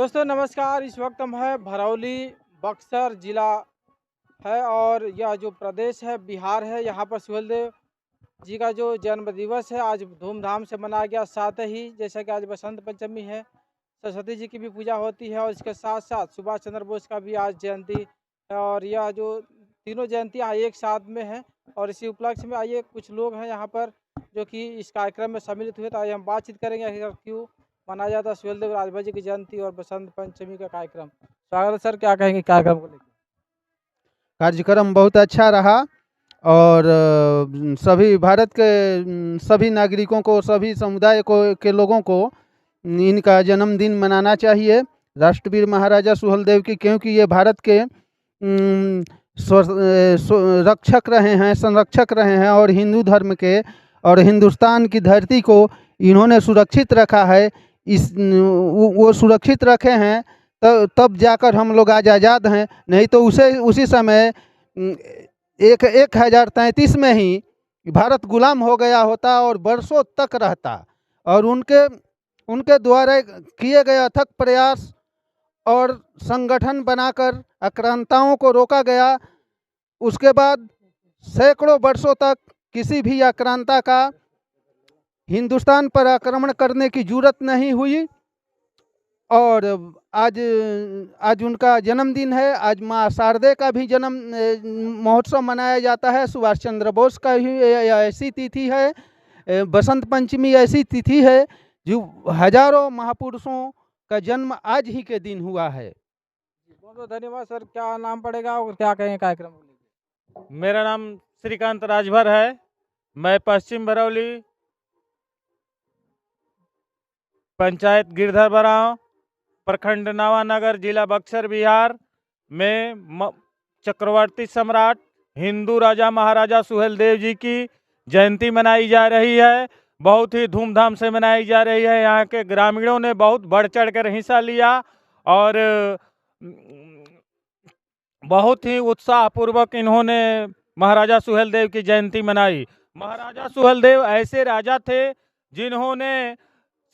दोस्तों नमस्कार। इस वक्त हम हैं भरौली, बक्सर ज़िला है और यह जो प्रदेश है बिहार है। यहाँ पर सुहेलदेव जी का जो जन्म दिवस है आज धूमधाम से मनाया गया। साथ ही जैसा कि आज बसंत पंचमी है, सरस्वती जी की भी पूजा होती है और इसके साथ साथ सुभाष चंद्र बोस का भी आज जयंती है। और यह जो तीनों जयंतियाँ एक साथ में हैं और इसी उपलक्ष्य में आइए कुछ लोग हैं यहाँ पर जो कि इस कार्यक्रम में सम्मिलित हुए। तो आइए हम बातचीत करेंगे आखिर क्यों मनाया जाता है सुहेलदेव राजभर जी की जयंती और बसंत पंचमी का कार्यक्रम। स्वागत है सर, क्या कहेंगे कार्यक्रम को लेकर? कार्यक्रम बहुत अच्छा रहा और सभी भारत के सभी नागरिकों को, सभी समुदाय को के लोगों को इनका जन्मदिन मनाना चाहिए, राष्ट्रवीर महाराजा सुहेलदेव की, क्योंकि ये भारत के रक्षक रहे हैं, संरक्षक रहे हैं और हिंदू धर्म के और हिंदुस्तान की धरती को इन्होंने सुरक्षित रखा है। वो सुरक्षित रखे हैं तब जाकर हम लोग आज आज़ाद हैं, नहीं तो उसी समय 1033 में ही भारत गुलाम हो गया होता और बरसों तक रहता। और उनके द्वारा किए गए अथक प्रयास और संगठन बनाकर आक्रांताओं को रोका गया। उसके बाद सैकड़ों वर्षों तक किसी भी आक्रांता का हिंदुस्तान पर आक्रमण करने की जरूरत नहीं हुई। और आज उनका जन्मदिन है। आज माँ शारदे का भी जन्म महोत्सव मनाया जाता है। सुभाष चंद्र बोस का भी ऐसी तिथि है। बसंत पंचमी ऐसी तिथि है जो हजारों महापुरुषों का जन्म आज ही के दिन हुआ है। बहुत बहुत धन्यवाद सर। क्या नाम पड़ेगा और क्या कहेंगे कार्यक्रम को लेकर? मेरा नाम श्रीकांत राजभर है। मैं पश्चिम भरौली पंचायत गिरधर बराव, प्रखंड नवानगर, जिला बक्सर, बिहार में चक्रवर्ती सम्राट हिंदू राजा महाराजा सुहेलदेव जी की जयंती मनाई जा रही है। बहुत ही धूमधाम से मनाई जा रही है। यहाँ के ग्रामीणों ने बहुत बढ़ चढ़ कर हिस्सा लिया और बहुत ही उत्साहपूर्वक इन्होंने महाराजा सुहेलदेव की जयंती मनाई। महाराजा सुहेलदेव ऐसे राजा थे जिन्होंने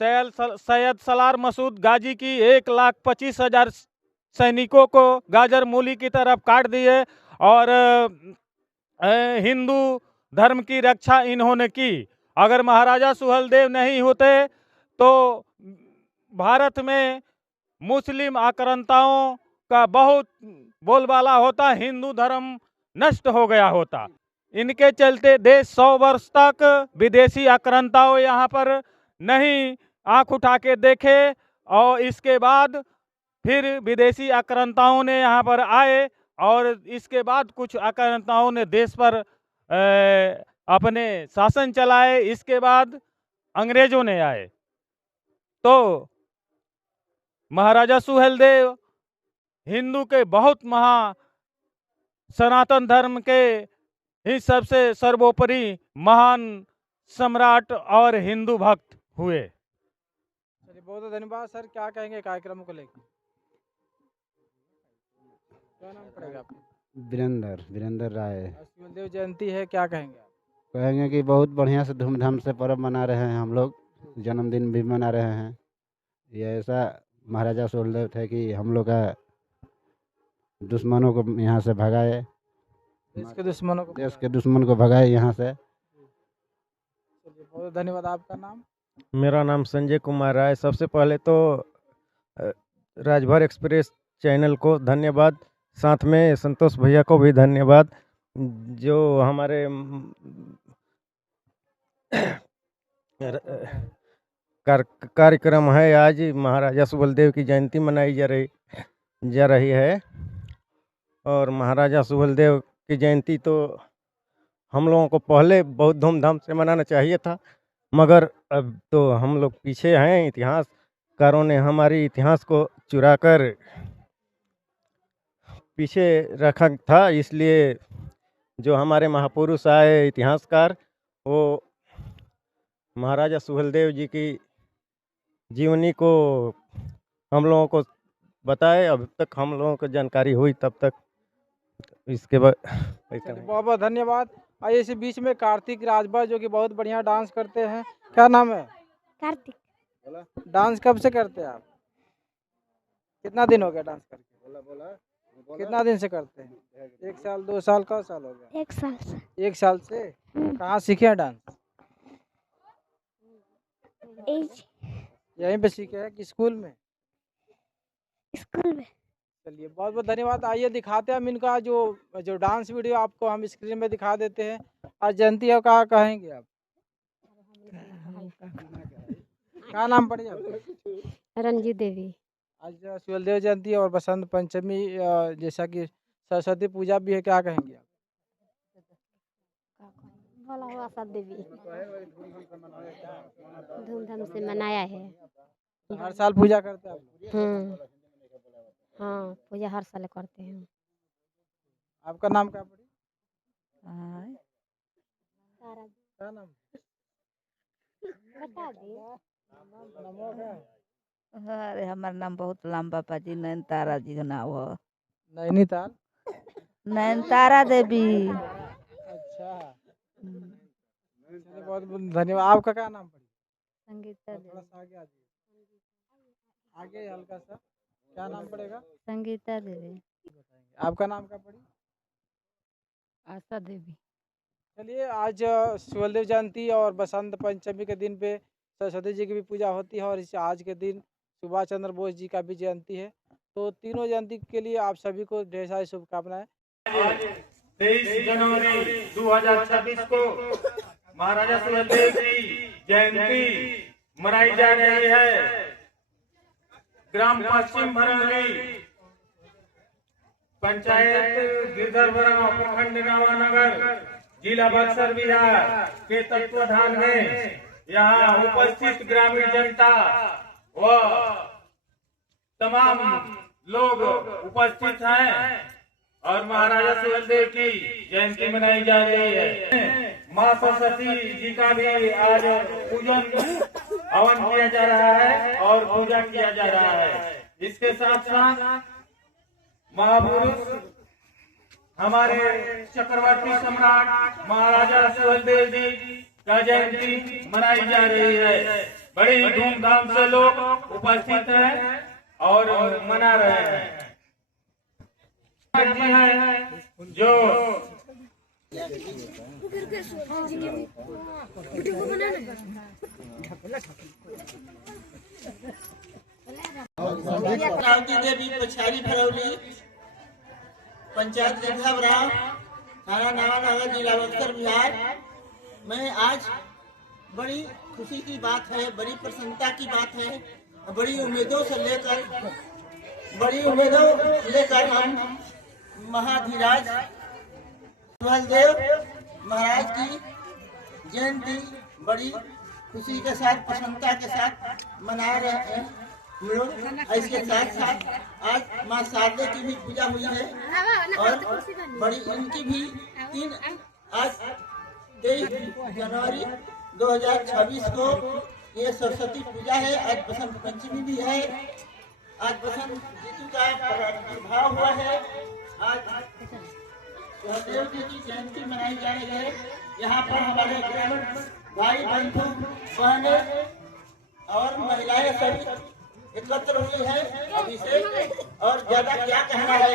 सैयद सलार मसूद गाजी की 1,25,000 सैनिकों को गाजर मूली की तरफ काट दिए और हिंदू धर्म की रक्षा इन्होंने की। अगर महाराजा सुहेलदेव नहीं होते तो भारत में मुस्लिम आक्रांताओं का बहुत बोलबाला होता, हिंदू धर्म नष्ट हो गया होता। इनके चलते देश 100 वर्ष तक विदेशी आक्रांताओं यहाँ पर नहीं आंख उठा के देखे और इसके बाद फिर विदेशी आक्रांताओं ने यहाँ पर आए और इसके बाद कुछ आक्रांताओं ने देश पर अपने शासन चलाए। इसके बाद अंग्रेजों ने आए तो महाराजा सुहेलदेव हिंदू के बहुत सनातन धर्म के ही सबसे सर्वोपरि महान सम्राट और हिंदू भक्त हुए। चलिए बहुत बहुत धन्यवाद सर। क्या कहेंगे कार्यक्रम को लेकर? क्या नाम पड़ेगा आपका? वीरेंद्र राय। सुहेलदेव जयंती है, क्या कहेंगे आप? कहेंगे कि बहुत बढ़िया से धूमधाम से पर्व मना रहे हैं हम लोग, जन्मदिन भी मना रहे हैं। ये ऐसा महाराजा सुहेलदेव थे कि हम लोग का दुश्मनों को यहाँ से भगाए, देश के दुश्मन को भगाए यहाँ से। बहुत धन्यवाद। आपका नाम? मेरा नाम संजय कुमार राय। सबसे पहले तो राजभर एक्सप्रेस चैनल को धन्यवाद, साथ में संतोष भैया को भी धन्यवाद जो हमारे कार्यक्रम है। आज महाराजा सुहेलदेव की जयंती मनाई जा रही है और महाराजा सुहेलदेव की जयंती तो हम लोगों को पहले बहुत धूमधाम से मनाना चाहिए था, मगर अब तो हम लोग पीछे हैं। इतिहासकारों ने हमारी इतिहास को चुराकर पीछे रखा था, इसलिए जो हमारे महापुरुष आए इतिहासकार वो महाराजा सुहेलदेव जी की जीवनी को हम लोगों को बताए। अब तक हम लोगों को जानकारी हुई तब तक। इसके बाद बहुत बहुत धन्यवाद। आइए इसी बीच में कार्तिक राजभर जो कि बहुत बढ़िया डांस करते हैं। क्या नाम है? कार्तिक। डांस कब से करते हैं आप? कितना दिन हो गया डांस करके? कितना दिन से करते हैं? 1 साल 2 साल कौन साल हो गया? 1 साल से। 1 साल से। कहाँ सीखे हैं डांस? यहीं पे सीखे हैं कि स्कूल में? स्कूल में। चलिए बहुत बहुत धन्यवाद। आइए दिखाते हैं हम इनका जो जो डांस वीडियो आपको हम स्क्रीन में दिखा देते हैं। आज जयंती है, कहाँ कहेंगे आप? क्या नाम पड़ी आपका? रंजीत देवी। आज शिवलदेव जयंती और बसंत पंचमी, जैसा कि सरस्वती पूजा भी है, क्या कहेंगे आप? भोला हुआ सब देवी धूमधाम से मनाया है। हर साल पूजा करते हैं आप लोग? हाँ, पूजा हर साल करते हैं। आपका नाम क्या पड़ी? क्या नाम? बता दी। नामवा क्या है? अरे हमार नाम बहुत लंबा पाजी, नयनतारा जी का नाम हो। नैनीताल। नयनतारा देवी। अच्छा, चलिए बहुत बहुत धन्यवाद। आपका क्या नाम पड़ी? संगीता थोड़ा देवी। सा आगे आ जाइए, आगे हल्का सा। क्या नाम पड़ेगा? संगीता देवी। बताएंगे। आपका नाम क्या पड़ी? आशा देवी। चलिए आज शिवलदेव जयंती और बसंत पंचमी के दिन पे सरस्वती जी की भी पूजा होती है, और इस आज के दिन सुभाष चंद्र बोस जी का भी जयंती है। तो तीनों जयंती के लिए आप सभी को ढेर सारी शुभकामनाएं। 23 जनवरी 2026 को महाराजा सुहेलदेव की जयंती मनाई जा रही है। ग्राम पश्चिम भरौली, पंचायत गिरधरबरा, प्रखंड नवानगर, जिला बक्सर, बिहार के तत्वाधान में यहाँ उपस्थित ग्रामीण जनता व तमाम लोग उपस्थित हैं और महाराजा सुहेलदेव की जयंती मनाई जा रही है। माँ सरस्वती जी का भी आज पूजन हवन किया जा रहा है और पूजा किया जा रहा है। इसके साथ साथ महापुरुष हमारे चक्रवर्ती सम्राट महाराजा सुहेलदेव जी का जयंती मनाई जा रही है। बड़ी धूमधाम से लोग उपस्थित हैं और मना रहे हैं। जी हैं जो क्रांति देवी पछारी भरौली, पंचायत गिरधरबरा, थाना नवानगर, जिला बक्सर, बिहार में आज बड़ी खुशी की बात है, बड़ी प्रसन्नता की बात है। बड़ी उम्मीदों लेकर हम महाधीराज सुहेलदेव महाराज की जयंती बड़ी खुशी के साथ, प्रसन्नता के साथ मना रहे हैं हम लोग। इसके साथ साथ आज माँ शारदे की भी पूजा हुई है और बड़ी इनकी भी आज 23 जनवरी 2026 को ये सरस्वती पूजा है। आज बसंत पंचमी भी है। आज बसंत ऋतु का प्रभाव हुआ है। आज सुहेलदेव जी की जयंती मनाई जा रही है। यहाँ पर हमारे ग्रामीण भाई बंधु बहने और महिलाएं सभी एकत्र हुई है अभी से। और ज्यादा क्या कहना है,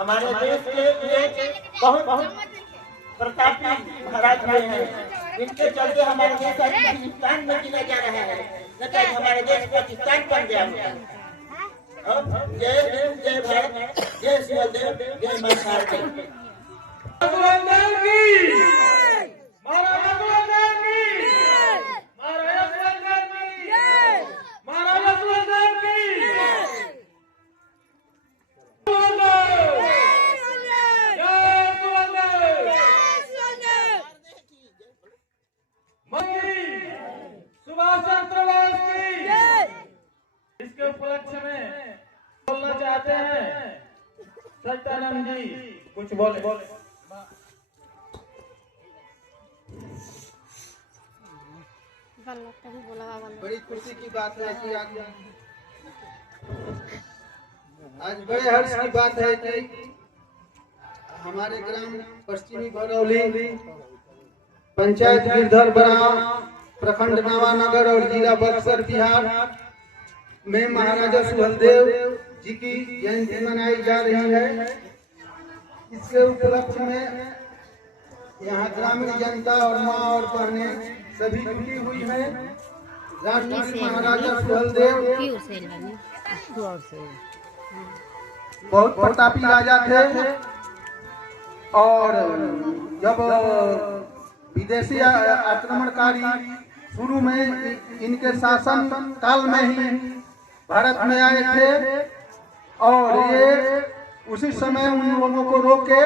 हमारे देश के लिए बहुत प्रतापी महाराज हुए हैं। इनके चलते हमारे देश आज पाकिस्तान में गिना जा रहा है, लेकिन हमारे देश पाकिस्तान बन गया है। जय हिंद, जय भारत, जय सुहेलदेव, जय मां शारदे। सुभाष चंद्र बोस की। इसके उपलक्ष्य में बोलना चाहते हैं सत्यानंद जी, कुछ बोले। बड़ी खुशी की बात है कि आज बड़े हर्ष की बात है कि हमारे ग्राम पश्चिमी भरौली, पंचायत गिरधरबरा, प्रखंड नवानगर और जिला बक्सर, बिहार में महाराजा सुहेलदेव जी की जयंती मनाई जा रही है। इसके उपलक्ष्य में यहाँ ग्रामीण जनता और माँ और बहनें सभी जुटी हुई है। राष्ट्रपति महाराजा सुहेलदेव बहुत प्रतापी राजा थे और जब विदेशी आक्रमणकारी शुरू में इनके शासन काल में ही भारत में आए थे और ये उसी समय उन लोगों को रोके,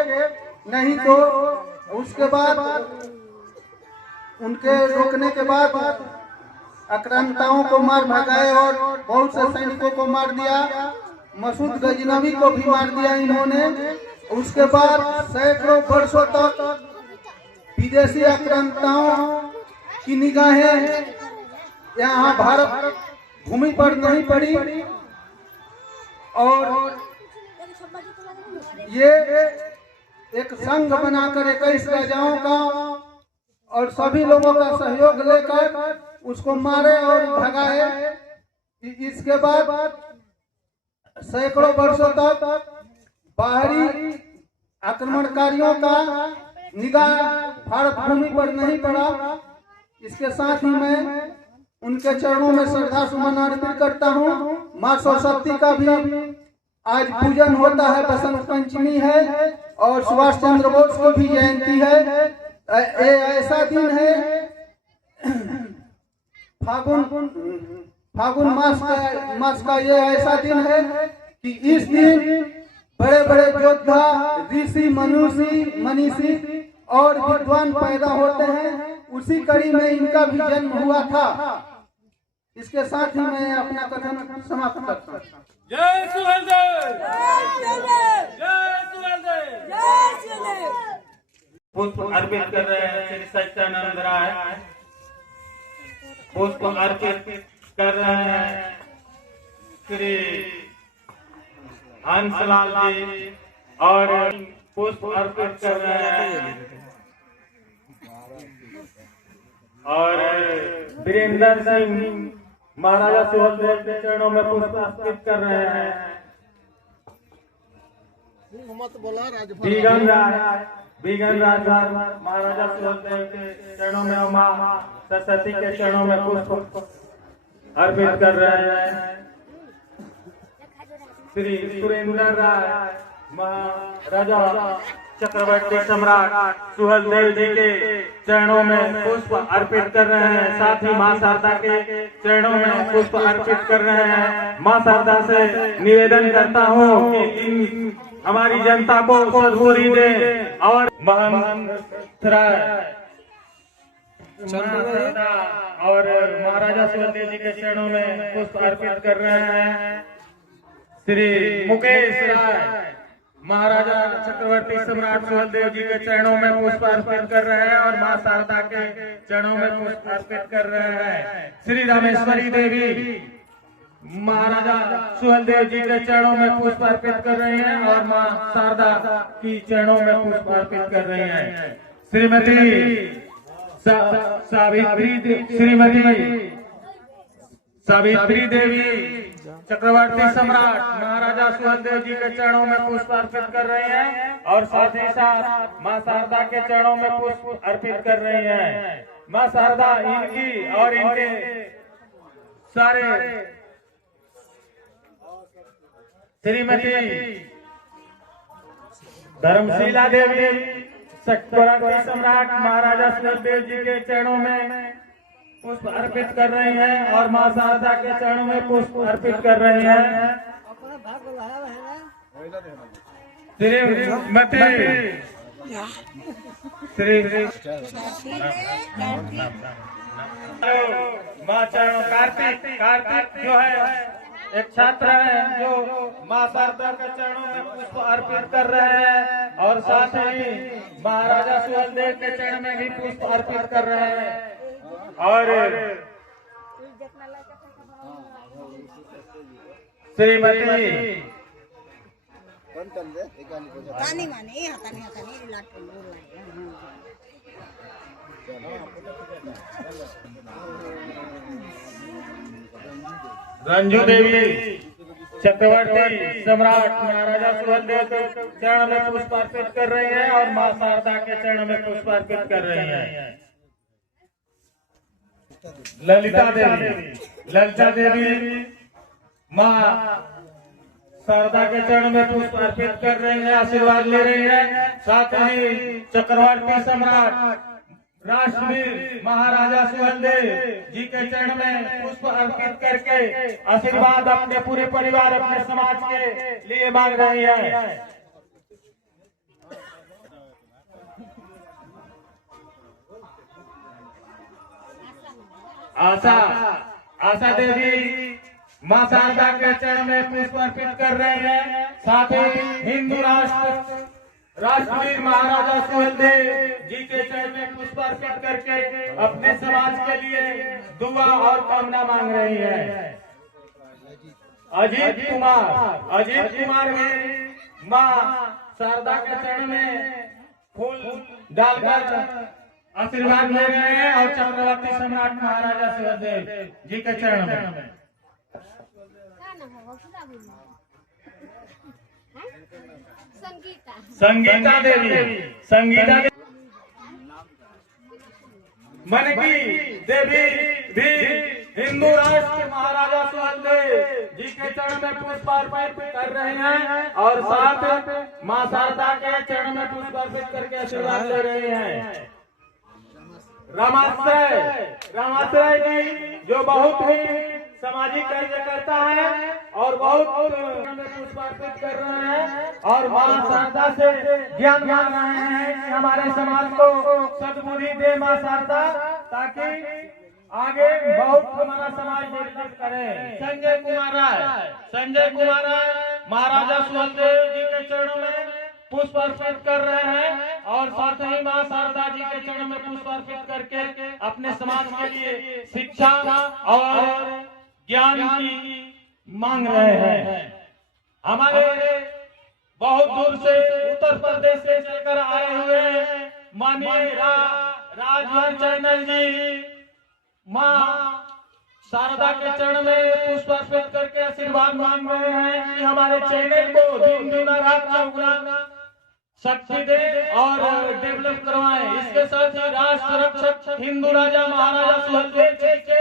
नहीं तो उसके बाद उनके रोकने के बाद आक्रांताओं को मार भगाए और बहुत से सैनिकों को मार दिया। मसूद गजनवी को भी मार दिया इन्होंने। उसके बाद सैकड़ों वर्षों तक विदेशी आक्रांताओं की निगाहें यहाँ भारत भूमि पर नहीं पड़ी और ये एक संघ बनाकर 21 राजाओं का और सभी लोगों का सहयोग लेकर उसको मारे और भगाए। इसके बाद सैकड़ों वर्षों तक बाहरी आक्रमणकारियों का निगाह भारत भूमि पर नहीं पड़ा। इसके साथ ही मैं उनके चरणों में श्रद्धा सुमन अर्पित करता हूँ। माँ सरस्वती का भी आज पूजन होता है, बसंत पंचमी है और सुभाष चंद्र बोस को भी जयंती है। ऐसा दिन है फागुन मास का ये ऐसा दिन है कि इस दिन बड़े बड़े योद्धा, ऋषि, मनीषी और विद्वान पैदा होते हैं। उसी कड़ी में इनका भी जन्म हुआ था। इसके साथ ही मैं अपना कथन समाप्त करता हूँ। जय सुहेलदेव, जय सुहेलदेव। पुष्प अर्पित कर रहे हैं श्री सच्चिदानंद राय। पुष्प अर्पित कर रहे हैं श्री हंसलाल जी और पुष्प अर्पित कर रहे हैं और वीरेंद्र सिंह महाराजा सुहेलदेव के चरणों में पुष्प अर्पित कर रहे हैं। बीगन राज महाराजा सुहेलदेव के चरणों में और माँ सरस्वती के चरणों में पुष्प अर्पित कर रहे हैं। श्री सुरेंद्र राय महाराजा चक्रवर्ती सम्राट सुहेलदेव जी के चरणों में पुष्प अर्पित कर रहे हैं। साथ ही मां शारदा के चरणों में पुष्प अर्पित कर रहे हैं। मां शारदा से निवेदन करता हूं कि हमारी जनता को सद्बुद्धि दे और महंत राय और महाराजा सुहेलदेव जी के चरणों में पुष्प अर्पित कर रहे हैं। श्री मुकेश राय महाराजा चक्रवर्ती सम्राट सुहेलदेव जी के चरणों में पुष्प अर्पित कर रहे हैं और मां शारदा के चरणों में पुष्प अर्पित कर रहे हैं। श्री रामेश्वरी देवी महाराजा सुहेलदेव जी के चरणों में पुष्प अर्पित कर रहे हैं और मां शारदा की चरणों में पुष्प अर्पित कर रहे हैं। श्रीमती सावित्री देवी चक्रवर्ती सम्राट महाराजा सुहेलदेव जी के चरणों में पुष्प अर्पित कर रहे हैं और साथ ही साथ मां शारदा के चरणों में पुष्प अर्पित कर रही हैं। मां शारदा इनकी और इनके सारे श्रीमती धर्मशीला देवी चक्रवर्ती सम्राट महाराजा सुहेलदेव जी के चरणों में पुष्प अर्पित कर रही हैं और मां शारदा के चरणों में पुष्प अर्पित कर रही हैं। मां चरणों कार्तिक जो है एक छात्र है जो मां शारदा के चरणों में पुष्प अर्पित कर रहे हैं और साथ ही महाराजा सुहेलदेव के चरण में भी पुष्प अर्पित कर रहे हैं और श्रीमती रंजू देवी चक्रवर्ती सम्राट महाराजा सुहेलदेव के चरण में पुष्प अर्पित कर रहे हैं और मां शारदा के चरण में पुष्प अर्पित कर रहे हैं। ललिता देवी मां शारदा के चरण में पुष्प अर्पित कर रहे हैं, आशीर्वाद ले रहे हैं। साथ ही चक्रवर्ती सम्राट राष्ट्रवीर महाराजा सुहेलदेव जी के चरण में पुष्प अर्पित करके आशीर्वाद अपने पूरे परिवार अपने समाज के लिए मांग रहे हैं। आशा देवी मां शारदा के चरण में पुष्प अर्पित कर रहे हैं। साथ ही हिंदू राष्ट्रवीर महाराजा सुहेलदेव जी के चरण में पुष्प अर्पित करके अपने समाज के लिए दुआ और कामना मांग रही है। अजीत कुमार भी मां शारदा के चरण में फूल डालकर आशीर्वाद ले रहे हैं और चक्रवर्ती सम्राट महाराजा सुहेलदेव जी के चरण में संगीता देवी मन की देवी भी हिंदू राष्ट्र महाराजा सुहेलदेव जी के चरण में पुष्प अर्पित कर रहे हैं और साथ मां शारदा के चरण में पुष्प अर्पित करके आशीर्वाद ले रहे हैं। रामाश्रय जी जो बहुत ही सामाजिक कार्य करता है और बहुत पुष्प अर्पित कर रहे हैं और मां शारदा से ज्ञान मांग रहे हैं कि हमारे समाज को सद्बुद्धि दे मां शारदा, ताकि आगे बहुत हमारा समाज विकसित करे। संजय कुमार राय महाराजा सुहेलदेव जी के चरणों में पुष्प अर्पित कर रहे हैं और साथ ही मां शारदा जी के चरणों में पुष्प अर्पित करके अपने समाज के लिए शिक्षा और ज्ञान की मांग रहे हैं। हमारे बहुत दूर से उत्तर प्रदेश से चलकर आए हुए माननीय राजभर चैनल जी मां शारदा के चरण में पुष्प अर्पित करके आशीर्वाद मांग रहे हैं कि हमारे चैनल को दिन दुना रात चौगुना शक्ति दे और डेवलप करवाएं। इसके साथ ही राष्ट्र रक्षक हिंदू राजा महाराजा सुहेलदेव जी के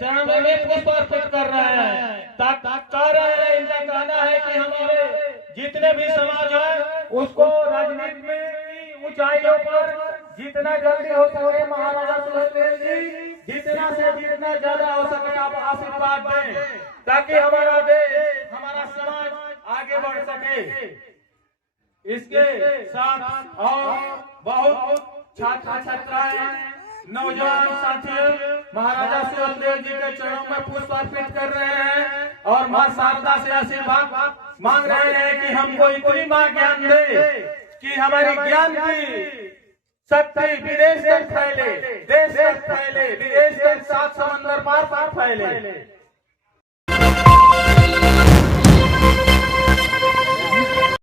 चरण में पुष्प अर्पित कर रहे हैं। इनका कहना है कि हमारे जितने भी समाज है उसको राजनीति में ऊंचाइयों पर जितना जल्दी हो सके महाराजा सुहेलदेव जी जितना से जितना ज्यादा हो सके आप आशीर्वाद दें, ताकि हमारा देश हमारा समाज आगे बढ़ सके। इसके साथ और बहुत छात्र छात्राएं नौजवान साथियों महाराजा सुहेलदेव जी के चरणों में पुष्प अर्पित कर रहे हैं और मां शारदा से आशीर्वाद मांग रहे हैं कि हमको इतनी मां ज्ञान दे कि हमारी ज्ञान की शक्ति विदेश तक फैले, देश तक फैले, विदेश तक 7 समंदर पार फैले।